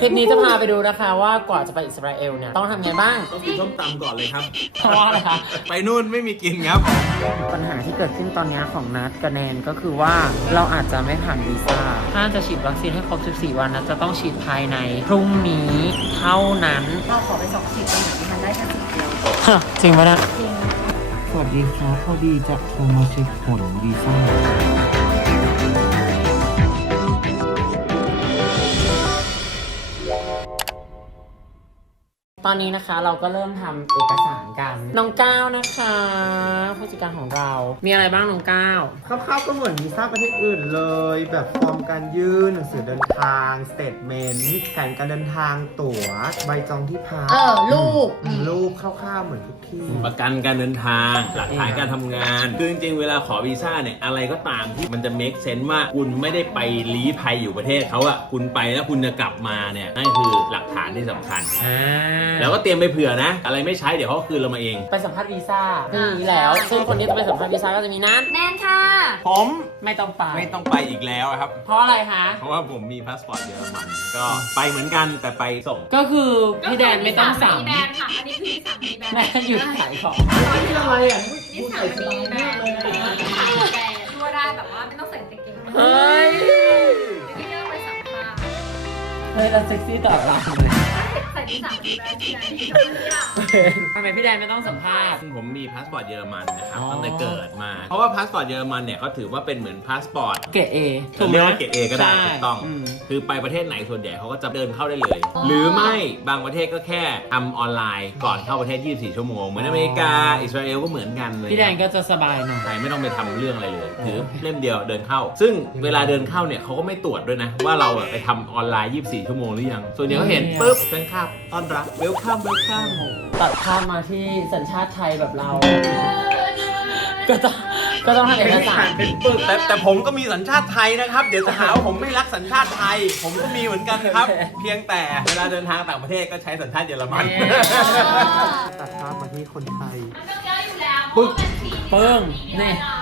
คลิปนี้จะพาไปดูนะคะว่ากว่าจะไปอิสราเอลเนี่ยต้องทำไงบ้างต้องกินส้มตำก่อนเลยครับ เพราะว่าอะไรคะไปนู่นไม่มีกินครับ ปัญหาที่เกิดขึ้นตอนนี้ของนัดกับแนนก็คือว่าเราอาจจะไม่ผ่านวีซ่าถ้าจะฉีดวัคซีนให้ครบ 14 วันนะจะต้องฉีดภายใน พรุ่งนี้เท่านั้นเราขอไปสองสิบตรงไหนมันได้แค่สิบเดียวจริงปะเนี่ยจริงสวัสดีครับพอดีจะโทรมาเช็คผลวีซ่า ตอนนี้นะคะเราก็เริ่มทำเอกสารกัน น้องก้าวนะคะผู้จัดการของเรา มีอะไรบ้างน้องก้าวคร่าวๆก็เหมือนวีซ่าประเทศอื่นเลย แบบฟอร์มการยื่นหนังสือเดินทางสเตทเมนต์แผนการเดินทางตั๋วใบจองที่พักเออลูกรูปคร่าวๆเหมือนทุกที่ประกันการเดินทาง หลักฐานการทำงานคือจริงๆเวลาขอวีซ่าเนี่ยอะไรก็ตามที่มันจะ make sense ว่าคุณไม่ได้ไปลี้ภัยอยู่ประเทศเขาอะคุณไปแล้วคุณจะกลับมาเนี่ยนั่นคือหลักฐานที่สำคัญอ่าแล้วก็เตรียมไปเผื่อนะ อะไรไม่ใช้เดี๋ยวเขาคืนเรามาเอง ไปสัมภาษณ์วีซ่าพรุ่งนี้แล้ว ซึ่งคนที่จะไปสัมภาษณ์วีซ่าก็จะมีนัดแนนค่ะ ผมไม่ต้องไปไม่ต้องไปอีกแล้วครับ เพราะอะไรคะ เพราะว่าผมมีพาสปอร์ตเยอรมันก็ไปเหมือนกันแต่ไปส่ง ก็คือพี่แดนไม่ต้องสั่งแบรนด์ค่ะ อันนี้คือสามีแบรนด์แม่หยุดขายของนี่อะไรอะนี่สามีแบรนด์ขายแบรนด์ชั่วได้แบบว่าไม่ต้องใส่กางเกงเฮ้ยไม่ได้ไปสัมภาษณ์เฮ้ยเราเซ็กซี่ต่อเราเลย ใส่ที่สามแบรนด์ที่ไหนที่ทำไม่ได้ทำไมพี่แดนไม่ต้องสัมภาษณ์ผมมีพาสปอร์ตเยอรมันนะครับอ๋อ ตั้งแต่เกิดมา เพราะว่าพาสปอร์ตเยอรมันเนี่ยเขาถือว่าเป็นเหมือนพาสปอร์ตเกรดเอเรียกว่าเกรดเอก็ได้ใช่ถูกต้องมคือไปประเทศไหนส่วนใหญ่เขาก็จะเดินเข้าได้เลย หรือไม่บางประเทศก็แค่ทำออนไลน์ก่อนเข้าประเทศ 24 ชั่วโมง เหมือนอเมริกา อิสราเอลก็เหมือนกันเลย พี่แดนก็จะสบายหน่อย ไทยไม่ต้องไปทำเรื่องอะไรเลยถือเล่มเดียวเดินเข้า ซึ่งเวลาเดินเข้าเนี่ยเขาก็ไม่ตรวจด้วยนะ ว่าเราอะไปทำออนไลน์ 24 ชั่วโมงหรือยัง ส่วนใหญ่เขาเห็นปุ๊บเป็นครับต้อนรับเวลคัมเวลคัมตัดภาพมาที่สัญชาติไทยแบบเรา ก็ต้องก็ต้องทำเอกสารเป็นปึกแต่แต่ผมก็มีสัญชาติไทยนะครับ เดี๋ยวจะหาว่าผมไม่รักสัญชาติไทย ผมก็มีเหมือนกันครับ เพียงแต่เวลาเดินทางต่างประเทศก็ใช้สัญชาติเยอรมัน ตัดภาพมาที่คนไทยมันก็เยอะอยู่แล้วปึ๊กเพราะว่ามันปึ้งฟรีนี่นี่ค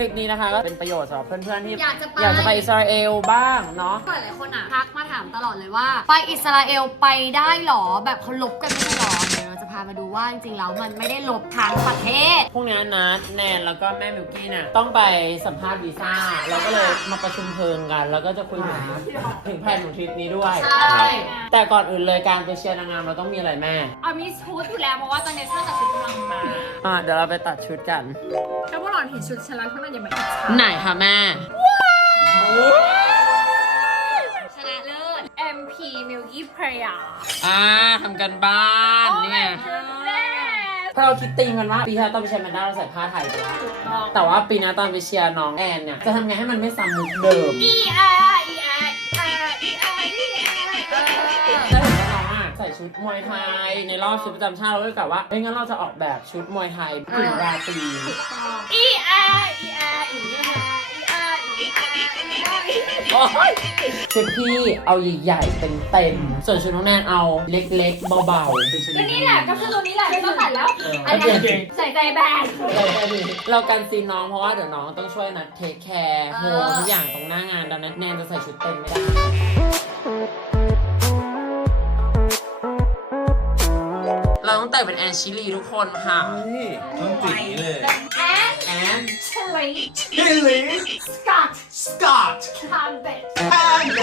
ลิปนี้นะคะก็เป็นประโยชน์สำหรับเพื่อนๆที่อยากจะไป อยากจะไปอิสราเอลบ้างเนาะ หลายๆคนอะทักมาถามตลอดเลยว่า ไปอิสราเอลไปได้หรอแบบเขาลบกันไม่ใช่ มาดูว่าจริงๆแล้วมันไม่ได้ลบทั้งประเทศ พวกนี้นะแนนแล้วก็แม่มิวกี้เนี่ยต้องไปสัมภาษณ์วีซ่าเราก็เลยมาประชุมเพลิงกัน แล้วก็จะคุยถึงถึงแผนของทริปนี้ด้วย ใช่ แต่ก่อนอื่นเลยการไปเชียร์นางงามเราต้องมีอะไรแม่เอามีชุดอยู่แล้วเพราะว่าตอนนี้ช่างตัดชุดกำลังมาอะเดี๋ยวเราไปตัดชุดกันถ้าพวกเราเห็นชุดฉันแล้วข้างในอย่ามาอิจฉาไหนคะแม่ชนะเลิ ศ MP Milky Prayer อ่าทำกันบ้านเนี่ยแม่ถ้าเราคิดติงกันว่าปีที่แล้วตอนไปเชียร์แมนด้าเราใส่ผ้าไทยไปแล้วแต่ว่าปีนี้ตอนไปเชียร์น้องแอนเนี่ย จะทำไงให้มันไม่ซ้ำมุกเดิม E R E R E R E R E R ถ้าเห็นว่าน้องอะใส่ชุดมวยไทยในรอบชุดประจำชาติเราก็เลยกะว่าเอ้ยงั้นเราจะออกแบบชุดมวยไทยกึ่งราตรี E R E R E R ชุดพี่เอาใหญ่ๆเป็นเต็มๆส่วนชุดน้องแนนเอาเล็กๆเบาๆเป็นชุดก็นี่แหละก็คือตัวนี้แหละไม่ต้องตัดแล้วเอออันนี้ใส่ใจแบรนด์เรากันซีนน้องเพราะว่าเดี๋ยวน้องต้องช่วยนัดเทคแคร์โฮเออทุกอย่างตรงหน้างานดังนั้นแนนจะใส่ชุดเต็มไม่ได้ เราต้องแต่งเป็นแอนชิลีทุกคนค่ะ นี่ต้องสีเลย แอนแอนเชลีฮิลลี่สกอตสกอตคาร์เบตแพนเด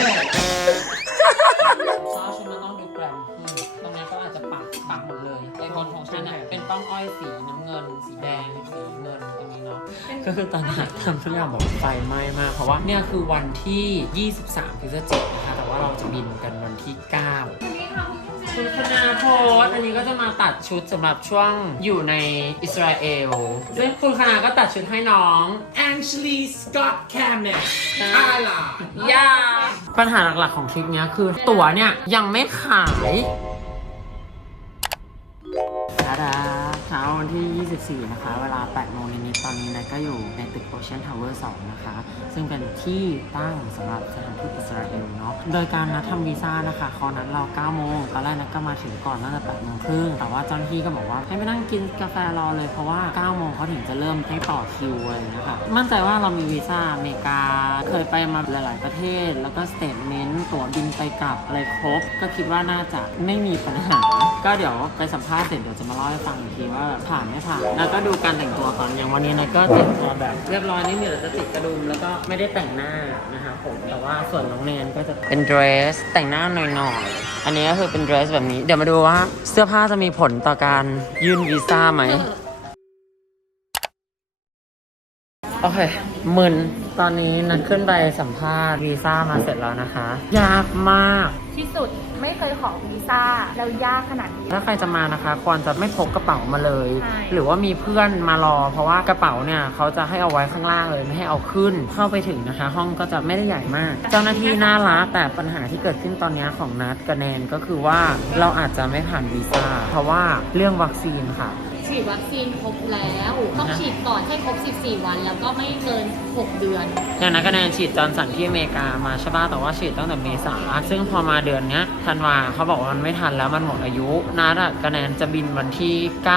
ซอชุดมันต้องดูแกรมขึ้นตรงนี้ก็อาจจะปักปักหมดเลยไอคอนของฉันน่ะเป็นป้องอ้อยสีน้ำเงิน สีแดง สีเงินตรงนี้เนาะ ก็คือตอนนี้ทำทุกอย่างแบบไฟไหม้มาก เพราะว่าเนี่ยคือวันที่ 23พฤศจิกายนนะคะ แต่ว่าเราจะบินกันวันที่9คุณ คณาโพสต์อันนี้ก็จะมาตัดชุดสำหรับช่วงอยู่ในอิสราเอลซึ่งคุณคณาก็ตัดชุดให้น้องแอนชลีสกอตแคมเนี่ยอะอะไรล่ะย่าปัญหาหลักๆของทริปเนี้ยคือตั๋วเนี่ยยังไม่ขาย วันที่ 24 นะคะ เวลา 8 โมงนิดๆตอนนี้นายก็อยู่ในตึก Ocean Tower 2 นะคะ ซึ่งเป็นที่ตั้งสำหรับสถานทูตอิสราเอลเนาะ โดยการนัดทำวีซ่านะคะเขานัดเรา 9 โมง ตอนแรกนัดก็มาถึงก่อนน่าจะ8โมงครึ่ง แต่ว่าเจ้าหน้าที่ก็บอกว่าให้ไปนั่งกินกาแฟรอเลยเพราะว่า 9 โมงเขาถึงจะเริ่มให้ต่อคิวอะไรอย่างเลยนะคะ มั่นใจว่าเรามีวีซ่าอเมริกา เคยไปมาหลาย ๆ ประเทศ แล้วก็สเตทเมนต์ตั๋วบินไปกลับอะไรครบ ก็คิดว่าน่าจะไม่มีปัญหา ก็เดี๋ยวไปสัมภาษณ์เสร็จเดี๋ยวจะมาเล่าให้ฟังอีกทีว่าถานไม่ผ่ามแล้วก็ดูการแต่งตัวก่อนอย่างวันนี้นะก็แต่งตัวแบบเรียบร้อยนิดเดียวจะติดกระดุมแล้วก็ไม่ได้แต่งหน้านะคะผมแต่ว่าส่วนน้องเนนก็จะเป็นเดรสแต่งหน้าหน่อยๆอันนี้ก็คือเป็นเดรสแบบนี้ เดี๋ยวมาดูว่าเสื้อผ้าจะมีผลต่อการยื่นวีซ่าไหม โอเคมึนตอนนี้นัดขึ้นไปสัมภาษณ์วีซ่ามาเสร็จแล้วนะคะ ยากมากที่สุดไม่เคยขอวีซ่าแล้วยากขนาดนี้ ถ้าใครจะมานะคะ ควรจะไม่พกกระเป๋ามาเลยใช่หรือว่ามีเพื่อนมารอ เพราะว่ากระเป๋าเนี่ยเขาจะให้เอาไว้ข้างล่างเลยไม่ให้เอาขึ้นเข้าไปถึงนะคะ ห้องก็จะไม่ได้ใหญ่มาก เจ้าหน้าที่น่ารักแต่ปัญหาที่เกิดขึ้นตอนนี้ของนัดกับแนนก็คือว่าเราอาจจะไม่ผ่านวีซ่าเพราะว่าเรื่องวัคซีนค่ะ ฉีดวัคซีนครบแล้ว ต้องฉีดก่อนให้ครบ 14 วัน แล้วก็ไม่เกิน 6 เดือน อย่างนั้นก็แนนฉีดจอร์นสันที่อเมริกามาใช่ป่ะแต่ว่าฉีดตั้งแต่เมษาซึ่งพอมาเดือนเนี้ยธันวาเขาบอกว่ามันไม่ทันแล้วมันหมดอายุนัดอะกระแนนจะบินวันที่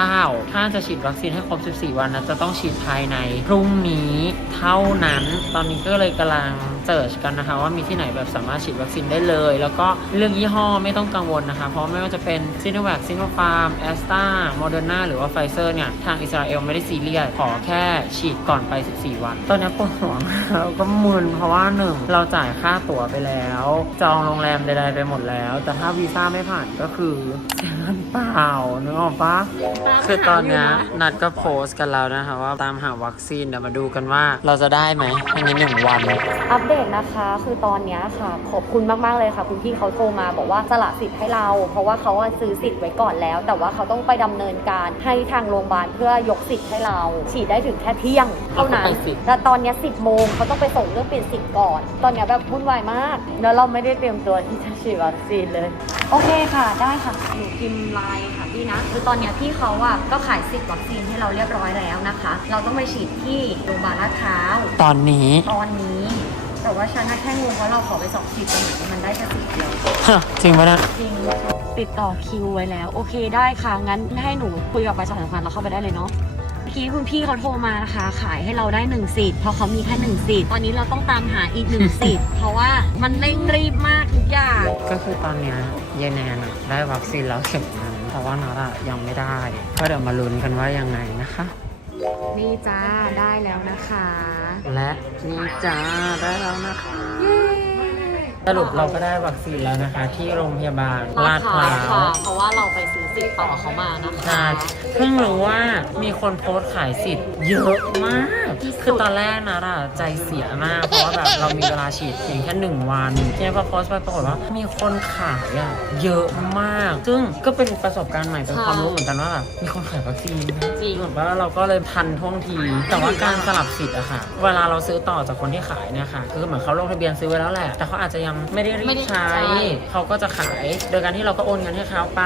9 ถ้าจะฉีดวัคซีนให้ครบ 14 วันนะจะต้องฉีดภายในพรุ่งนี้เท่านั้น ตอนนี้ก็เลยกำลัง สิร์ชกันนะคะว่ามีที่ไหนแบบสามารถฉีดวัคซีนได้เลย แล้วก็เรื่องยี่ห้อไม่ต้องกังวลนะคะ เพราะไม่ว่าจะเป็นซิโนแวคซิโนฟาร์มแอสตราโมเดอร์นาหรือว่าไฟเซอร์เนี่ยทางอิสราเอลไม่ได้ซีเรียสขอแค่ฉีดก่อนไป 14 วัน ตอนนี้ปวดหัวมากแล้วก็มึนเพราะว่าหนึ่งเราจ่ายค่าตั๋วไปแล้ว จองโรงแรมใดๆไปหมดแล้ว แต่ถ้าวีซ่าไม่ผ่านก็คือเสียเงินเปล่านึกออกปะคือตอนเนี้ยนัดก็โพสต์กันแล้วนะคะว่าตามหาวัคซีนเดี๋ยวมาดูกันว่าเราจะได้ไหมภายในหนึ่งวัน อัปเดตนะคะ คือตอนเนี้ยค่ะขอบคุณมากๆเลยค่ะ คุณพี่เขาโทรมาบอกว่าสละสิทธิ์ให้เรา เพราะว่าเขาอะซื้อสิทธิ์ไว้ก่อนแล้ว แต่ว่าเขาต้องไปดำเนินการให้ทางโรงพยาบาลเพื่อยกสิทธิ์ให้เรา ฉีดได้ถึงแค่เที่ยงเท่านั้นแล้วก็ไปสิทธิ์แต่ตอนเนี้สิบโมงเขาต้องไปส่งเรื่องเปลี่ยนสิทธิ์ก่อน ตอนเนี้ยแบบวุ่นวายมาก แล้วเราไม่ได้เตรียมตัวที่จะฉีดวัคซีนเลย โอเคค่ะ ได้ค่ะหนูพิมพ์ไลน์ค่ะพี่นะคือตอนเนี้ยพี่เขาอะก็ขายสิทธิ์วัคซีนให้เราเรียบร้อยแล้วนะคะ เราต้องไปฉีดที่โรงพยาบาลลาดพร้าวตอนนี้ ตอนนี้ แต่ว่าฉันน่ะแค่งงเพราะเราขอไปสองสิบตรงไหนมันได้แค่สิบเดียวจริงปะเนี่ยจริงติดต่อคิวไว้แล้ว โอเคได้ค่ะ งั้นให้หนูคุยกับประชาสัมพันธ์แล้วเข้าไปได้เลยเนาะเมื่อกี้คุณพี่เขาโทรมานะคะ ขายให้เราได้หนึ่งสิทธิ์เพราะเขามีแค่หนึ่งสิทธิ์ตอนนี้เราต้องตามหาอีกหนึ่งสิทธิ์เพราะว่ามันเร่งรีบมากทุกอย่าง ก็คือตอนเนี้ยยายแนนอะได้วัคซีนแล้วเข็มหนึงแต่ว่าน็อตอะยังไม่ได้ ก็เดี๋ยวมาลุ้นกันว่ายังไงนะคะ นี่จ้าได้แล้วนะคะ และนี่จ้าได้แล้วนะคะ สรุปเราก็ได้วัคซีนแล้วนะคะ ที่โรงพยาบาลลาดพร้าวค่ะ เพราะว่าเราไปซื้อสิทธิ์ต่อเขามานะคะใช่เพิ่งรู้ว่ามีคนโพสต์ขายสิทธิ์เยอะมาก คือตอนแรกนะอะใจเสียมาก เพราะว่าแบบเรามีเวลาฉีดเพียงแค่หนึ่งวันทีนี้พอโพสต์ไปปรากฏว่ามีคนขายอะเยอะมาก ซึ่งก็เป็นประสบการณ์ใหม่เป็นความรู้เหมือนกันว่าแบบมีคนขายวัคซีนนะจริงเหมือนว่าเราก็เลยทันท่วงที แต่ว่าการสลับสิทธิ์อะค่ะ เวลาเราซื้อต่อจากคนที่ขายเนี่ยค่ะ คือเหมือนเขาลงทะเบียนซื้อไว้แล้วแหละ แต่เขาอาจจะยังไม่ได้รีไม่บได้ใช้ ใช้ เขาก็จะขาย โดยการที่เราก็โอนเงินให้เขาไป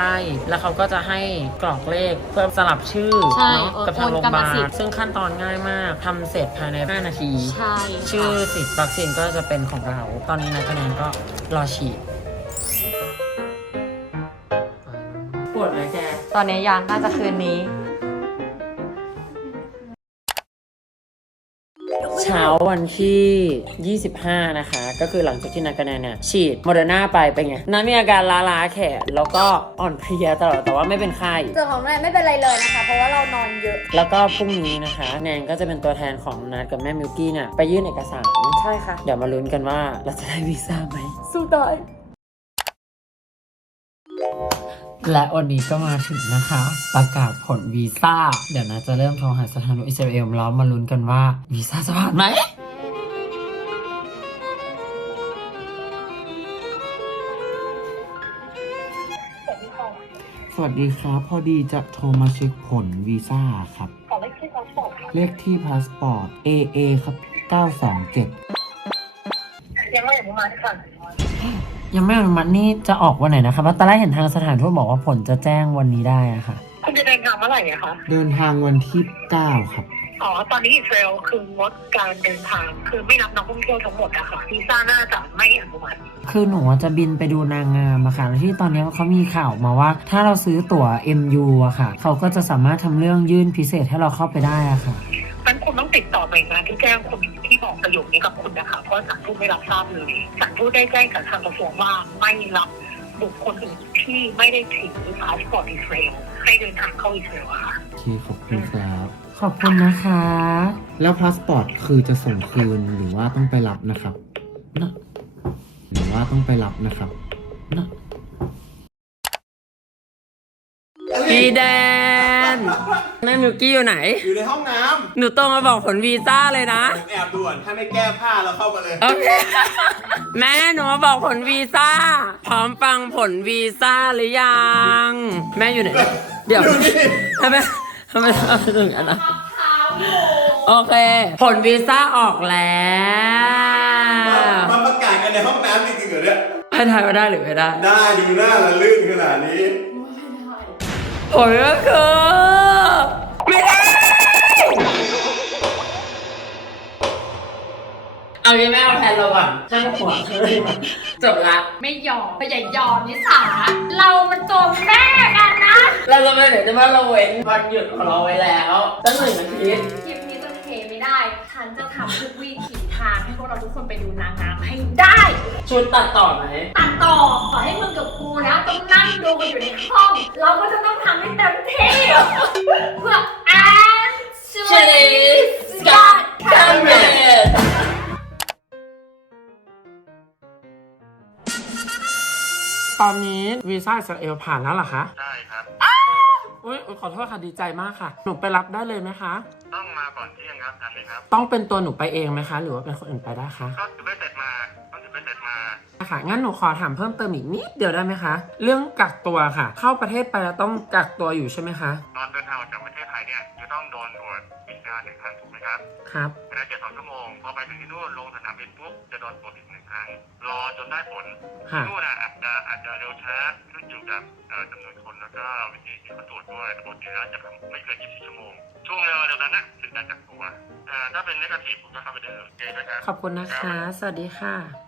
แล้วเขาก็จะให้กรอกเลขเพื่อสลับชื่อใช่เนาะกับทางโรงพโอนกรยารบามสิลทธิ์ ซึ่งขั้นตอนง่ายมาก ทำเสร็จภายใน 5 นาที ใช่ค่ะชื่อสิทธิ์วัคซีนก็จะเป็นของเรา ตอนนี้นายคะแนนก็รอฉีดปวดไหมแก ตอนนี้ยังน่าจะคืนนี้ ช้าวันที่ 25 นะคะ ก็คือหลังจากที่นายคะแนนเนี่ยฉีดโมเดอร์นาไปเป็นไงน้ามีอาการล้าๆแขนแล้วก็อ่อนเพลียตลอดแต่ว่าไม่เป็นไข้ส่วนของแม่ไม่เป็นไรเลยนะคะ เพราะว่าเรานอนเยอะ แล้วก็พรุ่งนี้นะคะแนนก็จะเป็นตัวแทนของนัดกับแม่มิวกี้เนี่ยไปยื่นเอกสารใช่ค่ะเดี๋ยวมาลุ้นกันว่าเราจะได้วีซ่าไหมสู้ตาย และวันนี้ก็มาถึงนะคะ ประกาศผลวีซ่า เดี๋ยวนะจะเริ่มโทรหาสถานทูตอิสราเอลแล้วมาลุ้นกันว่าวีซ่าจะผ่านไหมสวัสดีครับ พอดีจะโทรมาเช็คผลวีซ่าครับเลขที่พาสปอร์ต AA ครับ 927ยังไม่อนุมัติ นี่จะออกวันไหนนะคะเพราะตอนแรกเห็นทางสถานทูตบอกว่าผลจะแจ้งวันนี้ได้อะค่ะ คุณจะเดินทางมื่อไหร่อะคะ เดินทางวันที่9ครับ อ๋อ ตอนนี้อิสราเอลคืองดการเดินทาง คือไม่รับนักท่องเที่ยวทั้งหมดอะค่ะวีซ่าน่าจะไม่อนุมัติ คือหนูจะบินไปดูนางงามอะค่ะแล้วที่ตอนนี้เขามีข่าวมาว่า ถ้าเราซื้อตั๋ว MU อะค่ะ เขาก็จะสามารถทำเรื่องยื่นพิเศษให้เราเข้าไปได้อะค่ะนั้นคุณต้องติดต่อหน่วยงานที่แจ้งคุณที่ บอกประโยคนี้กับคุณนะคะเพราะสารทูตไม่รับทราบเลยสารทูตได้แจ้งกับทางกระทรวงว่าไม่รับบุคคลอื่นที่ไม่ได้ถือพาสปอร์ตอิสราเอลให้เดินทางเข้าอิสราเอลอะค่ะ โอเคขอบคุณครับ ขอบคุณนะคะ แล้วพาสปอร์ตคือจะส่งคืนหรือว่าต้องไปรับนะครับนะหรือว่าต้องไปรับนะครับนะ พี่แดนแม่มิวกี้อยู่ไหน อยู่ในห้องน้หนูตรงมาบอกผลวีซ่าเลยนะำแอบด่วนถ้าไม่แก้ผ้าเราเข้ามาเลยโอเค แม่หนูมาบอกผลวีซ่า พร้อมฟังผลวีซ่าหรือยัง แม่อยู่ไหน เดี๋ยวทำไมทำไมทำถึงอันนั้นโอเค ผลวีซ่าออกแล้วมันประกาศกันในห้องน้ำจริงๆเหรอเนี่ยให้ทายว่าได้หรือไม่ได้ได้ดูหน้าละลื่นขนาดนี้ ผลก็คือไม่ได้เอางี้แม่เอาแทนเราก่อนข้างหัวเลยจบละ ไม่ยอมไปอย่ายอมนิสา เรามันจมแม่กันนะเราจะไปไหนจะมาเราเว้นวันหยุดของเราไว้แล้ว ตั้งหนึ่งอาทิตย์คลิปนี้จะเทไม่ได้ ฉันจะทำทุกวิถี ทางให้พวกเราทุกคนไปดูนางงามให้ได้ ชุดตัดต่อไหม ตัดต่อต่อให้มึงกับกูนะต้องนั่งดูกันอยู่ในห้อง เราก็จะต้องทำให้เต็มที่เพื่อแอนชูชลีลีสกอตแคมเบรตอนนี้วีซ่าอิสราเอลผ่านแล้วเหรอคะใช่ครับอุ้ ยขอโทษค่ะดีใจมากค่ะ หนูไปรับได้เลยไหมคะ ต้องมาก่อนเที่ยงครับทันไหมครับ ต้องเป็นตัวหนูไปเองไหมคะ หรือว่าเป็นคนอื่นไปได้คะ ก็ถือไม่เสร็จมาต้องถือไม่เสร็จมาค่ะงั้นหนูขอถามเพิ่มเติมอีกนิดเดียวได้ไหมคะ เรื่องกักตัวค่ะ เข้าประเทศไปแล้วต้องกักตัวอยู่ใช่ไหมคะตอนเดินทางออกจากประเทศไทยเนี่ยจะต้องโดนตรวจอีกการหนึ่งครั้งถูกไหมครับ ครับเวลาเจ็ดสองชั่วโมงพอ ไปถึงที่นู่นลงสนามบินปุ๊บจะโดนตรวจอีกหนึ่งครั้ง รอจนได้ผลค่ะที่นู่นอะอาจจะอาจจะเร็วช้าขึ้นอยู่กับเอ่อจำนวนคนแล้วก็วิธีที่เขาตรวจด้วยแต่ปกติแล้วจะทำไม่เกิน24ชั่วโมง ช่วงเวลาเดียวนั้นนะถึงการกักตัวเอ่อถ้าเป็นนกาทีฟคุณก็เข้าไปได้เลยโอเคนะครับ ขอบคุณนะคะ สวัสดีค่ะ